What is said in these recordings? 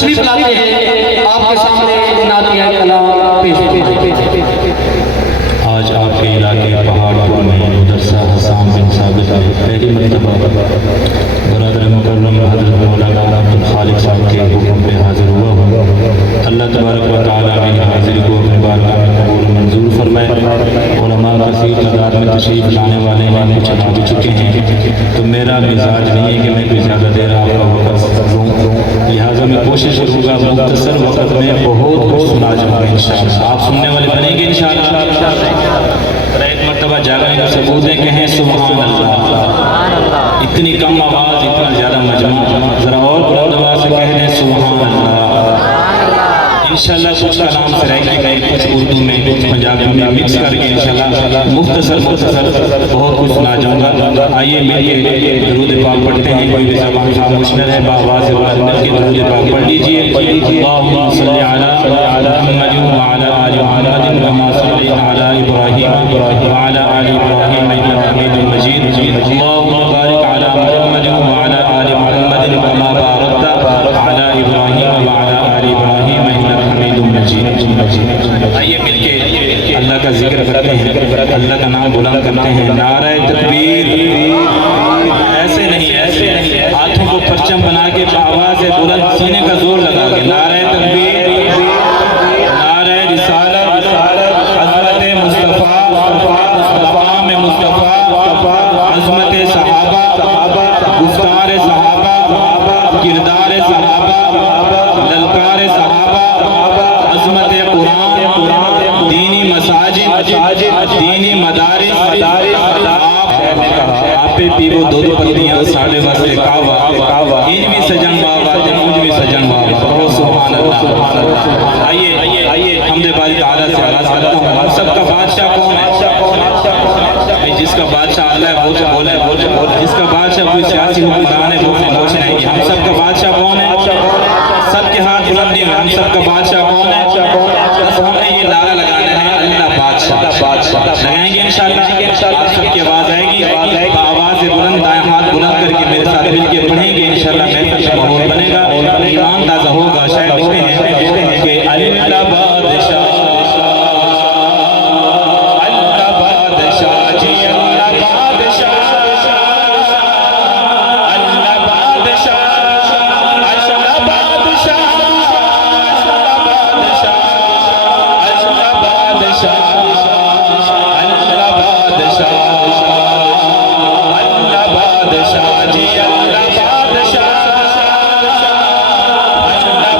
तशरीफ लाते हैं आपके सामने नातिया कलाम पेश। आज आपके इलाके पहाड़पुर में मदरसा हसाम बिन साबित पहली मरतबा बरादर मुकर्रम हज़रत मौलाना अब्दुल खालिक साहब के हुक्म पे हाजिर हुआ हूँ। अल्लाह तबारक व तआला मेरी हाजिरी को अपनी बारगाह में कबूल मंजूर फरमाए। उलमा कसीर तादाद में तशरीफ लाने वाले हैं, कुछ आ भी चुके हैं, तो मेरा मिजाज नहीं है कि मैं कोई ज़्यादा देर आपका वक्त लूँ, लिहाजा मैं कोशिश करूँगा मुख्तसर वक्त में बहुत कुछ सुना जाऊँगा इंशाअल्लाह। आप सुनने वाले बनेंगे इंशाअल्लाह। एक मरतबा जागने सबूत है कहें सुभान अल्लाह। इतनी कम आवाज़, इतना ज़्यादा मजमा, ज़रा और बुलंद आवाज़ से कह दें सुभान अल्लाह। इंशाअल्लाह कुछ कलाम से रहेंगे, कुछ उर्दू में, कुछ पंजाबी में मिक्स करके इंशाअल्लाह मुख्तसर बहुत कुछ सुना जाऊँगा। आइए मिलके दुरूद पाक पढ़ते हैं। कोई भी ज़बान खामोश न रहे, बाआवाज़ के दुरूद पाक पढ़ लीजिए। अल्लाहुम्मा सल्ली अला मुहम्मद व अला आलि मुहम्मद कमा सल्लैता अला इब्राहीम व अला आलि इब्राहीम इन्नका हमीदुम मजीद। अल्लाहुम्मा बारिक अला मुहम्मद व अला आलि मुहम्मद कमा बारकता अला इब्राहीम व अला आलि इब्राहीम इन्नका हमीदुम मजीद। आइए मिलके अल्लाह का जिक्र करते हैं, अल्लाह का नाम बुलंद करते हैं। नारे तकबीर, ऐसे नहीं, हाथों को परचम बना के आवाज़ बुलंद, सीने का जोर लगा के नारे तकबीर, नारे रिसालत, अज़मत मुस्तफ़ा, मक़ाम मुस्तफ़ा, अज़मत सहाबा, गुफ्तार सहाबा, किरदार सहाबा, ललकार सहाबा, अज़मत कुरान, दीनी मसाजिद, दीनी मदारिस। आप पे पीरो दो पत्तियां साढ़े वास्ते कावा, इन भी सजन बाबा, मुझ भी सजन बाबा। सुभान अल्लाह। आइए हमदे बारी ताला से आगाज़ करता हूँ। हम सबका बादशाह कौन है? जिसका बादशाह आला है वो बोले, जिसका बादशाह कोई सियासी हुक्मरान है वो खामोश नहीं। हम सबका बादशाह कौन है? सबके हाथ बुलंदी में, हम सबका बादशाह कौन है? हमने ये नारा लगाना है, अल्लाह बादशाह। लगाएंगे इंशाअल्लाह। आप सबकी आवाज़ आएगी, आवाज़ बुलंद, दाएं हाथ बुलंद करके मेरे साथ मिलके पढ़ेंगे इंशाअल्लाह। महफिल का माहौल बनेगा, ईमान ताज़ा होगा। शायद लिखते हैं कि अल्लाह बादशाह, अल्लाह बादशाह जी, अल्लाह बादशाह, अल्लाह बादशाह, अल्लाह बादशाह, अल्लाह बादशाह, अल्लाह बादशाह, अल्लाह बादशाह जी, अल्लाह बादशाह, अल्लाह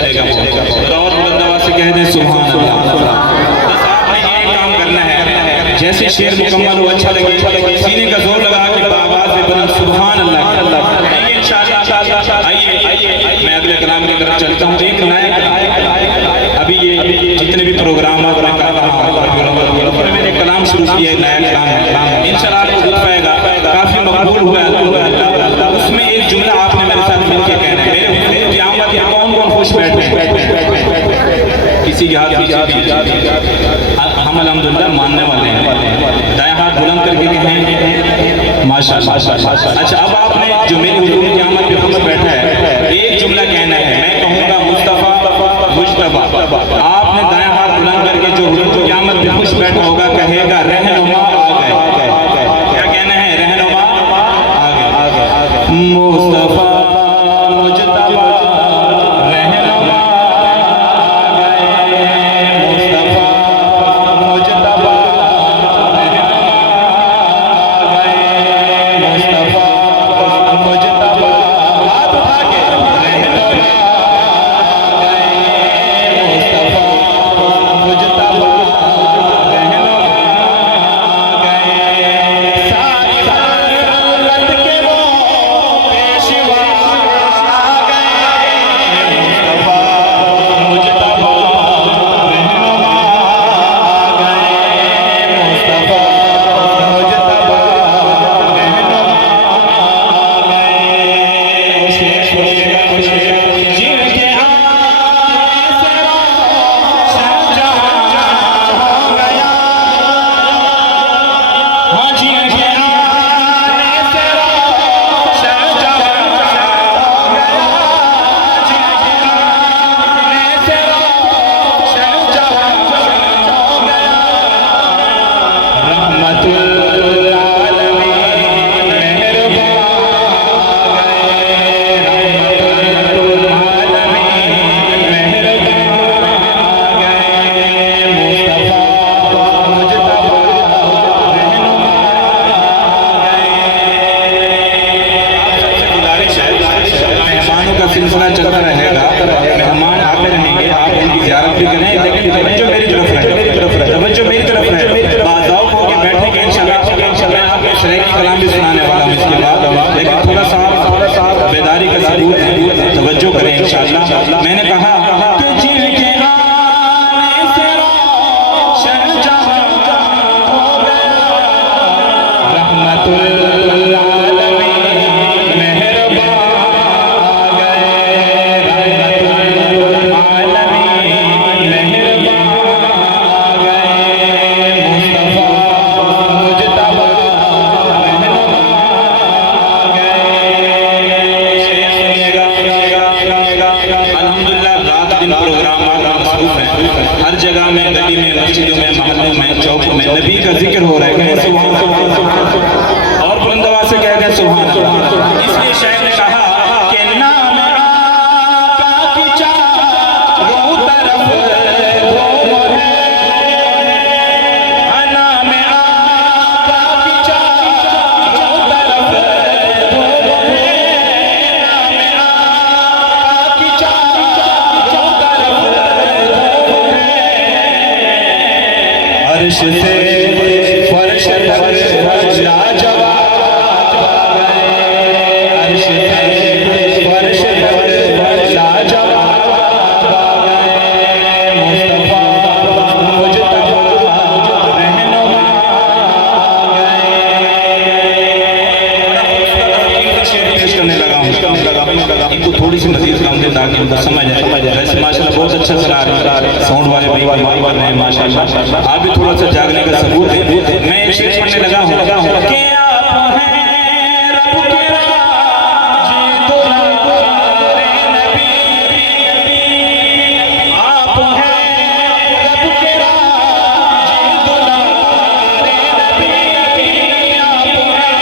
चलेगा। और बुलंद आवाज से कह दें सुभान अल्लाह। बस आपने ये काम करना है, जैसे शेर मुकम्मल हो अच्छा लगे, सीने का जोर लगा के आवाज में बोला सुभान अल्लाह। इंशाअल्लाह आइए मैं अगले कलाम की तरफ चलता हूँ। एक नया कलाम, अभी ये जितने भी प्रोग्राम मैं कर रहा हूँ, मैंने कलाम शुरू किया, नया कलाम है, इंशाअल्लाह आपको दिख पाएगा, काफी मकबूल हुआ है। उसमें एक जुमला आपने मेरे साथ मिलकर कहना है, मेरे क़यामत में कौन कौन खुश बैठे, किसी के हाथ हम अल्हम्दुलिल्लाह मानने वाले हैं, दायां हाथ बुलंद करके कहें माशाअल्लाह। अच्छा, अब आपने जो मेरी हुजूर की क़यामत पे खुश बैठा है, एक जुमला कहना है, मैं कहूँगा मुस्तफ़ा मुज्तबा, आपने दायां हाथ बुलंद करके जो हुजूर की क़यामत पे खुश बैठा होगा कहेगा रहनुमा आ गए। क्या कहना है? रहनुमा आ गए। मुस्तफ़ा मुज्तबा रहनुमा आ गए, मुस्तफ़ा मुज्तबा रहनुमा आ गए, मुस्तफ़ा मुज्तबा हाथ उठा के रहनुमा आ गए, मुस्तफ़ा मुज्तबा रहनुमा आ गए। सारी दौलत के वो पेशवा आ गए, मुस्तफ़ा मुज्तबा रहनुमा आ गए, मुस्तफ़ा मुज्तबा रहनुमा आ गए। जिनके आने से रोशन जहां हो गया, हाँ जिनके आने से रोशन जहां हो गया, जिनके आने से रोशन जहां हो गया। रहमतुल आलमीन मेहरबान आ गए, रहमतुल आलमीन मेहरबान आ गए, मुस्तफ़ा मुज्तबा रहनुमा आ गए। आप सबसे गुजारिश है, मेहमानों का सिलसिला चलता रहेगा, मेहमान आते रहेंगे, आप उनकी ज़ियारत भी करें, लेकिन तवज्जो मेरी तरफ रहे, तवज्जो मेरी तरफ रहे, बाज़ाओ होके बैठेंगे इंशाअल्लाह। मैं आपको शरीकी कलाम भी सुनाने वाला हूँ इसके बाद, लेकिन थोड़ा सा बेदारी का सबूत है, तवज्जो करें इंशाअल्लाह। मैंने कहा कि जिनके आने से रोशन जहां हो गया, रहमतुल आलमीन मेहरबान आ गए, रहमतुल आलमीन मेहरबान आ गए, मुस्तफ़ा मुज्तबा रहनुमा आ गए। सुनिएगा, अल्हम्दुलिल्लाह रात दिन प्रोग्राम मसरूफ है, हर जगह में, गली में, मस्जिदों में, महल्लों में, चौकों में नबी का जिक्र हो रहा है, कहें सुभान अल्लाह, और बुलंद आवाज से कह दें सुभान अल्लाह। इसलिए शायद ने कहा कि नाम आका की चारों तरफ धूम है, नाम आका की चारों तरफ धूम है, नाम आका की चारों तरफ धूम है। अर्श से फर्श तक लाजवाब आ गए, अर्श से फर्श तक लाजवाब आ गए, मुस्तफ़ा मुज्तबा रहनुमा आ गए। पेश करने लगा हूँ, इनको थोड़ी सी मज़ीद काम दें ताकि उनको समझ आए। वैसे माशाल्लाह बहुत अच्छा चला रहा है, साउंड वाले भाई माइक कर रहे हैं माशाल्लाह, आप भी थोड़ा सा जागने का सबूत है। मैं एक शेर पढ़ने लगा हूँ कि आप हैं रब के राजी दुलारे नबी, आप हैं रब के राजी दुलारे नबी, आप हैं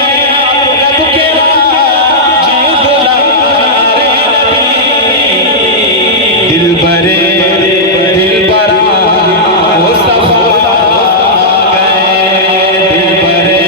रब के राजी दुलारे नबी, दिलबरे दिलबरा मुस्तफ़ा आ गए, दिलबरे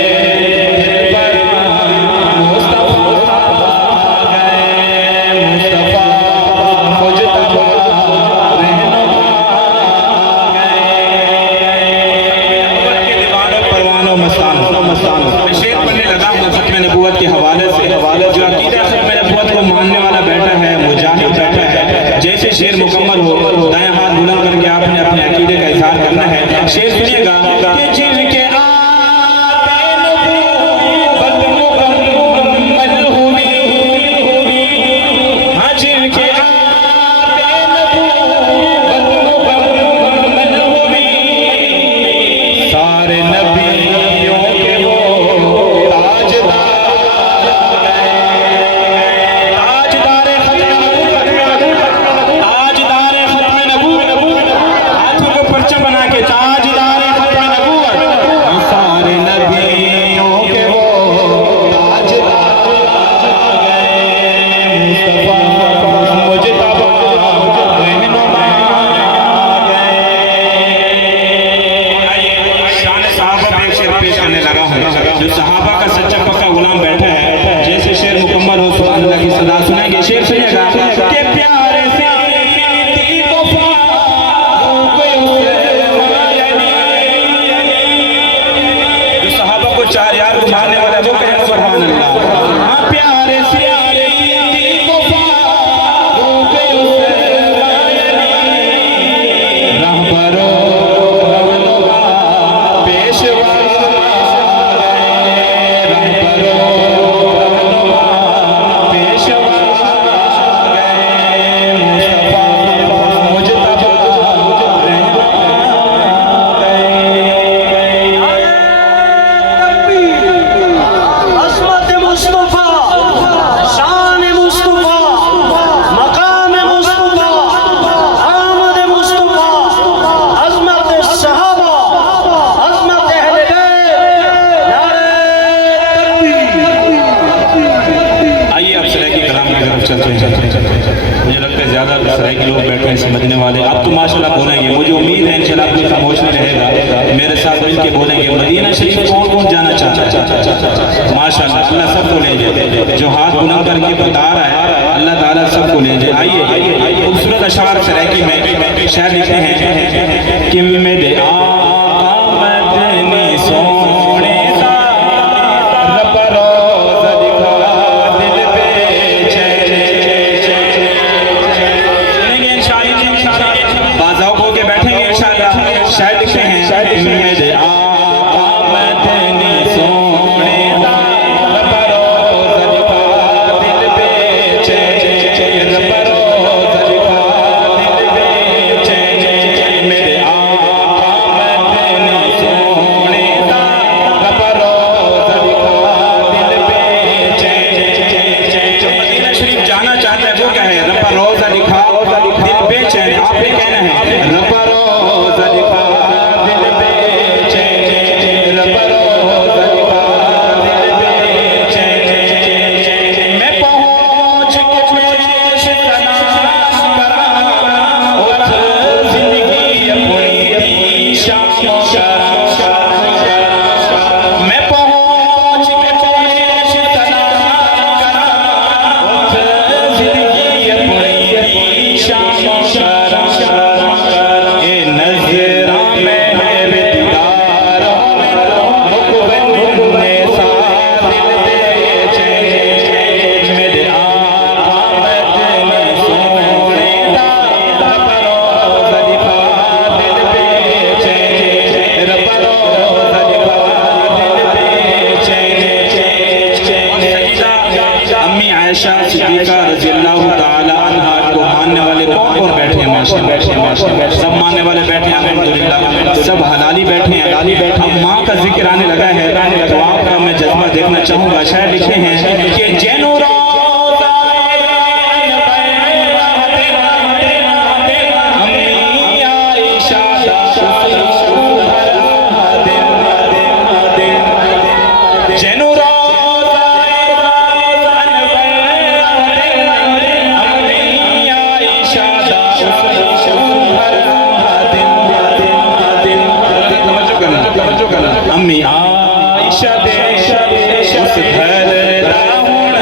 शेर सुनिएगा कि प्यारे से जो सहाबा को चार यार मारने वाला वो कहे सुभान अल्लाह। प्यारे से मुझे लगता है ज़्यादा सराय के लोग बैठे हैं समझने वाले। आप तो माशाल्लाह बोलेंगे, मुझे उम्मीद है इंशाल्लाह आपकी खामोश में रहेगा, मेरे साथ मिलके बोलेंगे मदीना शरीफ कौन कौन जाना चाहता है। माशाल्लाह अल्लाह सबको ले जाए, जो हाथ बुलंद करके बता रहा है अल्लाह ताला सबको ले जाए। आइए खूबसूरत अशार सराय की में शायद लिखते हैं कि मेरे सब मानने वाले बैठे हैं अल्हम्दुलिल्लाह, सब हलाली बैठे हैं। अब माँ का जिक्र आने लगा है तो आपका मैं जज्बा देखना चाहूँगा। शायद लिखे हैं कि जैनो अम्मी आयशा दे उस घर राहुण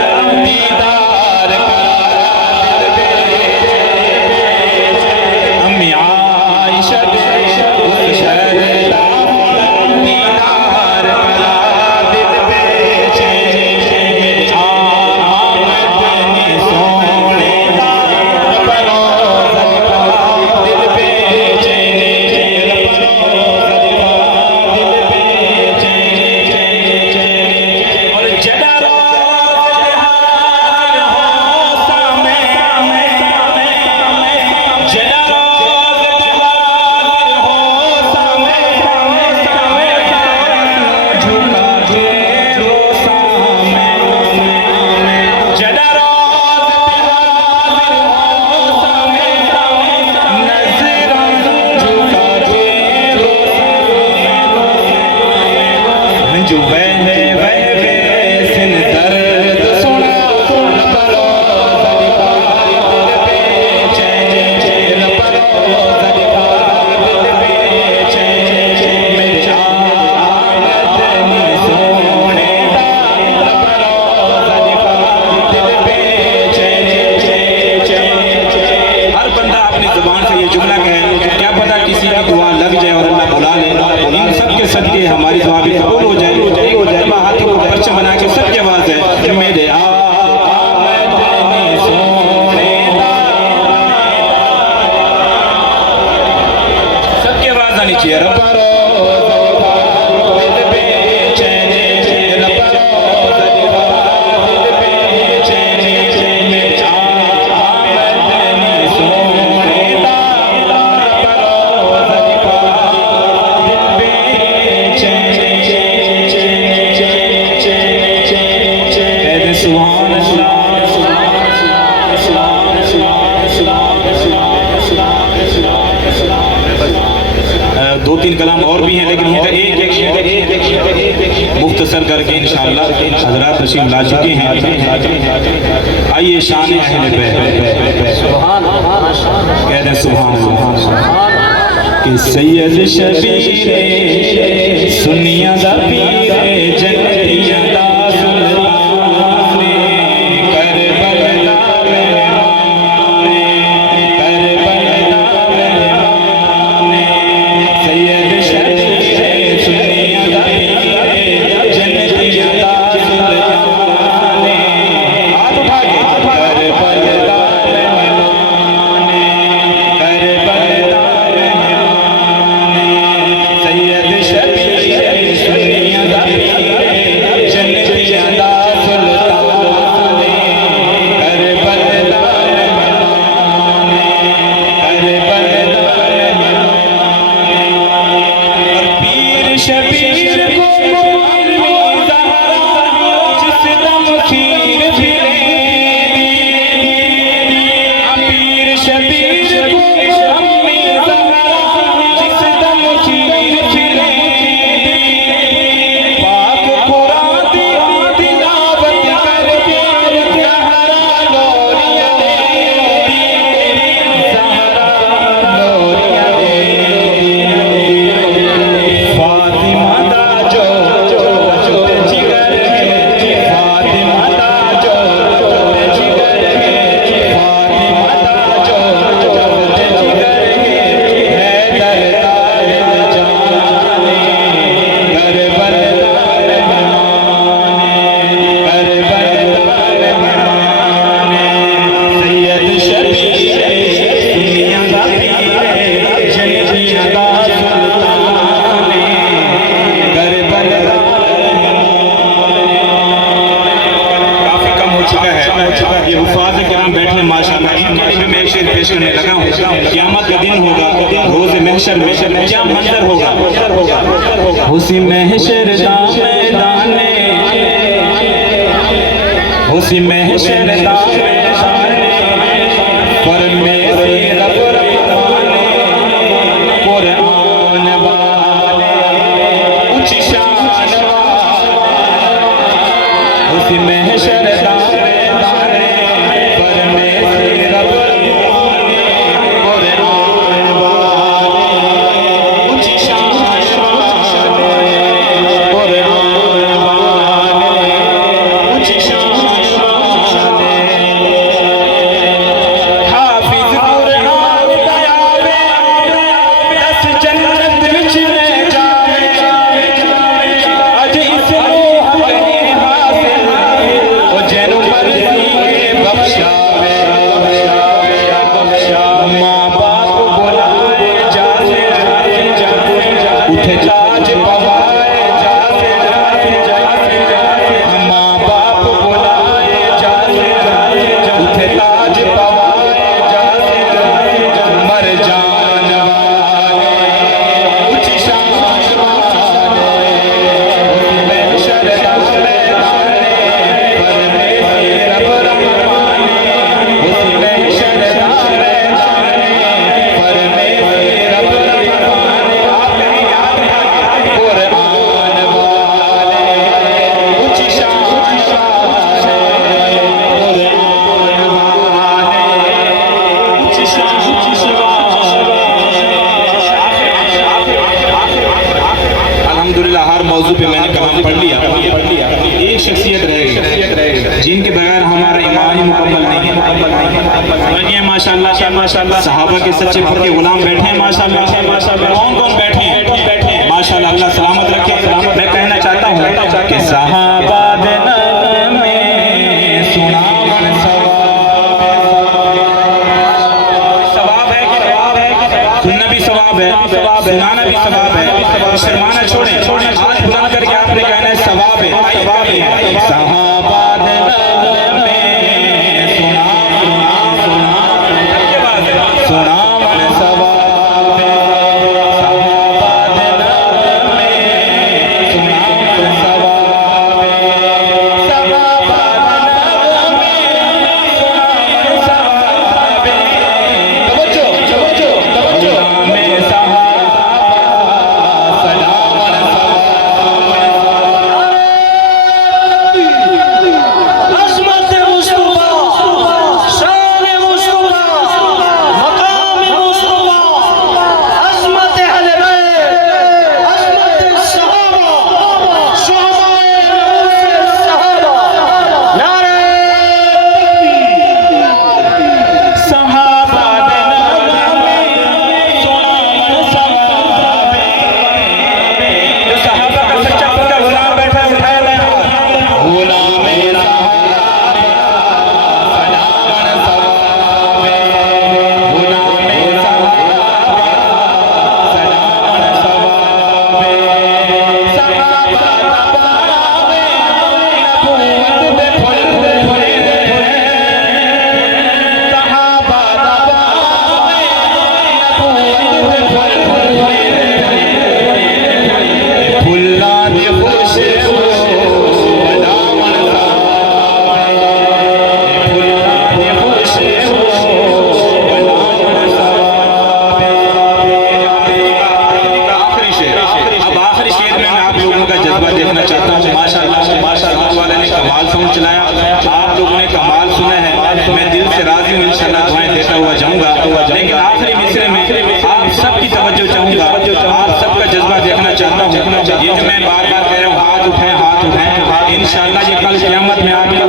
दो तीन कलाम और भी हैं, लेकिन उनका एक मुख्तसर करके इंशाअल्लाह हज़रात तशरीफ ला चुके हैं। आइए शान अहले बैत कह दें सुभान अल्लाह कि सैयद शबीर सुनिया दा पीर जन्नतियां दा सुल्तान करबला सैयद शबीर सुनिया दा पीर जन्नतियां दा सुल्तान हाथ उठा के करबला क्या मंजर होगा उसी महशर दा मैदाने उसी महशर दा मैदाने पर मेरे रब रब्बाने कुरान वाले ऊंची शान उसी महशर दा मैदाने पर मेरे रब मौजू पे मैंने कलाम पढ़ लिया। एक शख्सियत रह गई जिनके बगैर हमारा ईमान ही मुकम्मल नहीं है। माशाअल्लाह सहाबा के सच्चे पक्के गुलाम बैठे हैं माशाअल्लाह। कौन कौन बैठे हैं माशाअल्लाह, अल्लाह सलामत रखे। मैं कहना चाहता हूँ कि सहाबा में सुना सवाब है, सुनना भी सवाब है, सुनाना भी सवाब है। शर्माना छोड़े, हाथ बुलंद करके आपने कहना है सवाब है। सहाबा में सुना सुना सवाब है।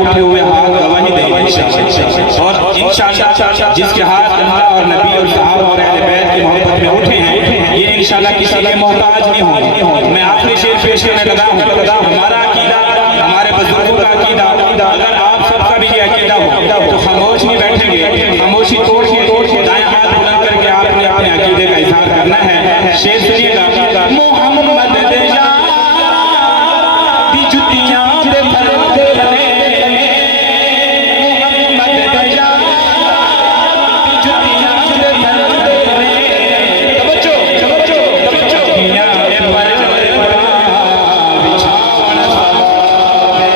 उठे हुए हाथ गवाही देंगे इंशाअल्लाह। और इंशाअल्लाह जिसके हाथ अल्लाह और नबी और सहाबा और अहले बैत की मोहब्बत में उठे हैं, ये इंशाअल्लाह किसी के मोहताज नहीं होंगे। मैं आखिरी शेर पेश करने लगा हूँ। हमारा अकीदा, हमारे बुजुर्गों का अकीदा, अगर आप सबका भी ये अकीदा हो तो खामोश नहीं बैठेंगे, खामोशी तोड़ के दाएं हाथ बुलंद करके आपने अपने अकीदे का इजहार करना है। शेर सुनिएगा। मोहम्मद दे यार दी जुतियां दे फरदे ने, मोहम्मद दे यार दी जुतियां दे फरदे ने, तवज्जो तवज्जो तवज्जो दुनिया में परवरवा बिछावन सवाबे।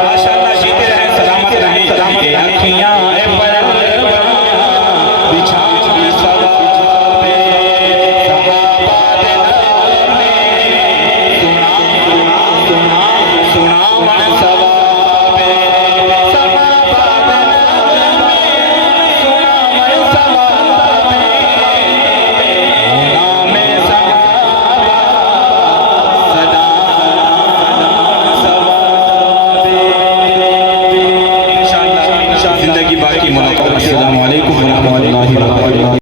माशाअल्लाह, जीते रहे, सलामत रहे, ये अखियां परवरवा बिछावन सवाबे। सहाबा दे नामे सुना सुना सुनावन सवाबे, सहाबा दे नामे सुनावन सवाबे, नामे सहाबा सदा सवाबे। इंशाअल्लाह जिंदगी बाकी मुलाकात। अस्सलामु अलैकुम व रहमतुल्लाहि व बरकातहू।